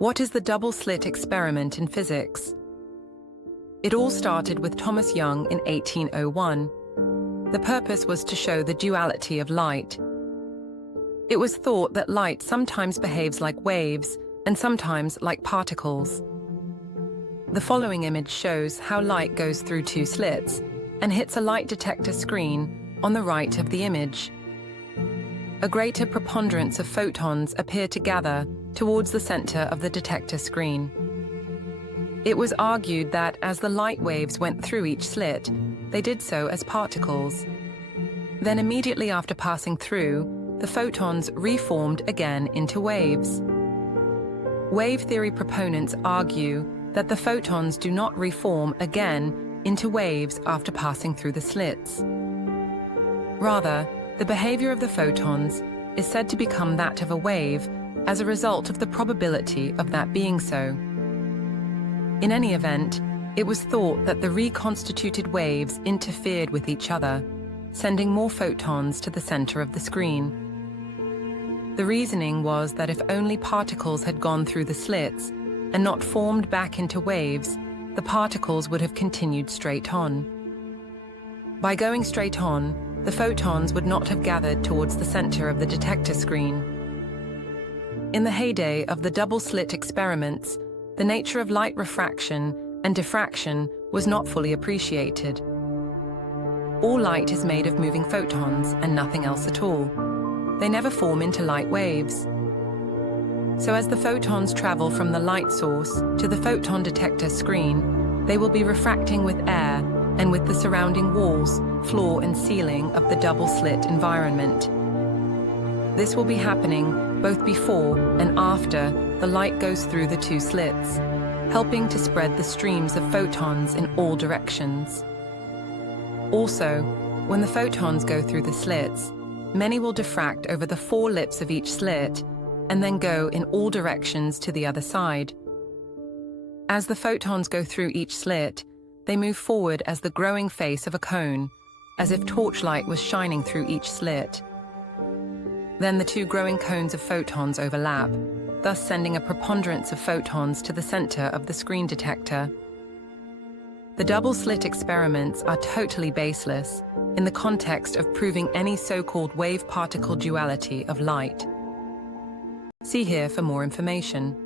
What is the double-slit experiment in physics? It all started with Thomas Young in 1801. The purpose was to show the duality of light. It was thought that light sometimes behaves like waves and sometimes like particles. The following image shows how light goes through two slits and hits a light detector screen on the right of the image. A greater preponderance of photons appear to gather towards the center of the detector screen. It was argued that as the light waves went through each slit, they did so as particles. Then immediately after passing through, the photons reformed again into waves. Wave theory proponents argue that the photons do not reform again into waves after passing through the slits. Rather, the behavior of the photons is said to become that of a wave as a result of the probability of that being so. In any event, it was thought that the reconstituted waves interfered with each other, sending more photons to the center of the screen. The reasoning was that if only particles had gone through the slits and not formed back into waves, the particles would have continued straight on. By going straight on, the photons would not have gathered towards the center of the detector screen. In the heyday of the double-slit experiments, the nature of light refraction and diffraction was not fully appreciated. All light is made of moving photons and nothing else at all. They never form into light waves. So as the photons travel from the light source to the photon detector screen, they will be refracting with air and with the surrounding walls, floor and ceiling of the double-slit environment. This will be happening both before and after the light goes through the two slits, helping to spread the streams of photons in all directions. Also, when the photons go through the slits, many will diffract over the four lips of each slit and then go in all directions to the other side. As the photons go through each slit, they move forward as the growing face of a cone, as if torchlight was shining through each slit. Then the two growing cones of photons overlap, thus sending a preponderance of photons to the center of the screen detector. The double-slit experiments are totally baseless in the context of proving any so-called wave-particle duality of light. See here for more information.